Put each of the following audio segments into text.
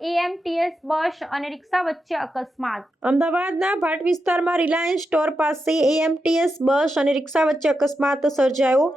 AMTS bus અને રિક્ષા વચ્ચે અકસ્માત. અમદાવાદના ભાટ વિસ્તારમાં રિલાયન્સ સ્ટોર પાસે એએમટીએસ બસ અને રિક્ષા વચ્ચે અકસ્માત સર્જાયો.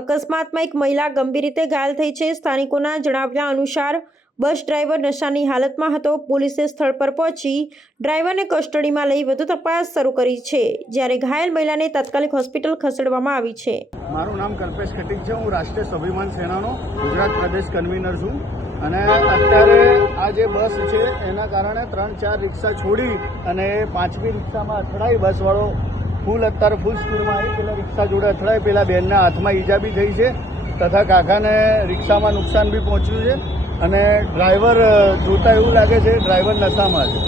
અકસ્માતમાં એક મહિલા ગંભીર રીતે ઘાયલ થઈ છે. સ્થાનિકોના જણાવ્યા અનુસાર બસ ડ્રાઈવર નશાની હાલતમાં હતો. પોલીસે સ્થળ પર પહોંચી ડ્રાઈવરને કસ્ટડીમાં લઈ વધુ તપાસ શરૂ કરી છે જ્યારે ઘાયલ મહિલાને તાત્કાલિક હોસ્પિટલ ખસેડવામાં આવી છે. મારું નામ કલ્પેશ ખટીક છે. હું રાષ્ટ્રીય સ્વાભિમાન સેનાનો ગુજરાત પ્રદેશ કન્વીનર છું. અને અત્યારે આ જે બસ છે, એના કારણે ત્રણ ચાર રિક્ષા છોડી અને પાંચમી રિક્ષામાં અથડાઈ. બસવાળો ફૂલ અત્યારે ફૂલ સ્પીડમાં આવી પેલા રિક્ષા જોડે અથડાઈ. પેલા બેનના હાથમાં ઈજા બી થઈ છે તથા કાકાને રિક્ષામાં નુકસાન બી પહોંચ્યું છે અને ડ્રાઈવર જોતા એવું લાગે છે ડ્રાઈવર નશામાં છે.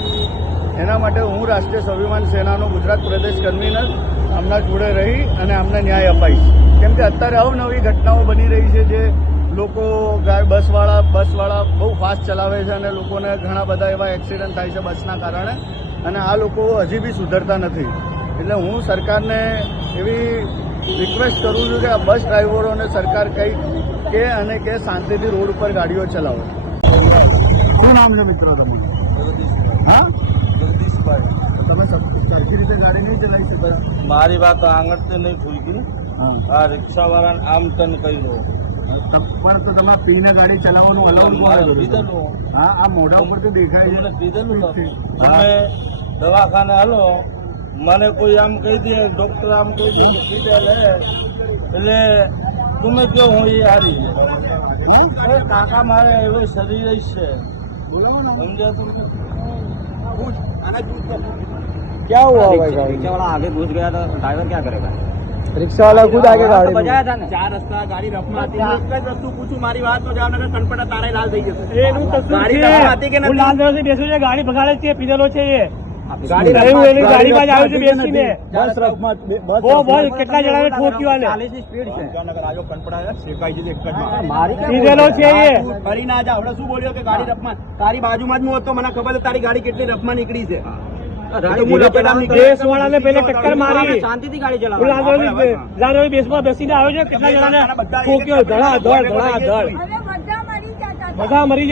એના માટે હું રાષ્ટ્રીય સ્વાભિમાન સેનાનો ગુજરાત પ્રદેશ કન્વીનર આમના જોડે રહી અને આમને ન્યાય અપાઈશ. કેમ કે અત્યારે અવનવી ઘટનાઓ બની રહી છે જે લોકો ગાય બસવાળા બસવાળા બહુ ફાસ્ટ ચલાવે છે અને લોકોને ઘણા બધા એવા એક્સિડન્ટ થાય છે બસના કારણે અને આ લોકો હજી બી સુધરતા નથી. એટલે હું સરકારને એવી રિક્વેસ્ટ કરું છું કે આ બસ ડ્રાઈવરોને સરકાર કંઈક કે અને કે શાંતિથી રોડ ઉપર ગાડીઓ ચલાવો. શું નામ છે મિત્રો તમારું? હા? જગદીશભાઈ. તમે સરખી રીતે ગાડી નહીં ચલાવી શકો મારી વાત આંગળથી નહીં ખુલકી હા. આ રિક્ષાવાળાને આમ તન કહી દો. પણ તો તમારે પીને ગાડી ચલાવવાનું અલાઉડ મારે કોને કીધું? કીધેલું હા આ મોઢા ઉપર તો દેખાય તમને છે કીધેલું ને હા. તમે દવાખાને હાલો મને કોઈ આમ કહી દે ડોક્ટર આમ કહી દે કે કીધે લે એટલે તમે કહો હું એ હારી હા? એ કાકા મારે એવું શરીર જ છે બોલાવો ને. સમજ્યા તમે क्या हुआ भाई रिक्शा वाला आगे घुस गया तो ड्राइवर क्या करेगा રિક્ષા વાળા ખુદ આગે ગાડી ચાર રસ્તા ગાડી રફમાં હતી. એક જ વસ્તુ પૂછું મારી વાત તો જામનગર કનપટા તારે લાલ થઈ જશે. એનું કશું ગાડી રફમાં હતી કે નથી? લાલ થઈ બેસું છે ગાડી બગાડે છે પીધેલો છે એ. ગાડી રહ્યું એની ગાડીમાં જ આવ્યું છે બેસીને. બસ રફમાં બસ બસ કેટલા જણાને ઠોક્યું આને 40 ની સ્પીડ છે. જામનગર આજો કનપડા શેકાઈ છે એક જ મારી પીધેલો છે એ. ફરી ના જા. હવે શું બોલ્યો કે ગાડી રફમાં? તારી બાજુમાં જ હું હતો. મને ખબર તારી ગાડી કેટલી રફમાં નીકળી છે. દેશ વાળાને પેલે ટક્કર મારી. શાંતિથી ગાડી ચલાવો. બેસમાં બેસીને આવ્યો છે કેટલા જણાને? ધડા ધડ ધડા ધડ. બધા મરી ગયા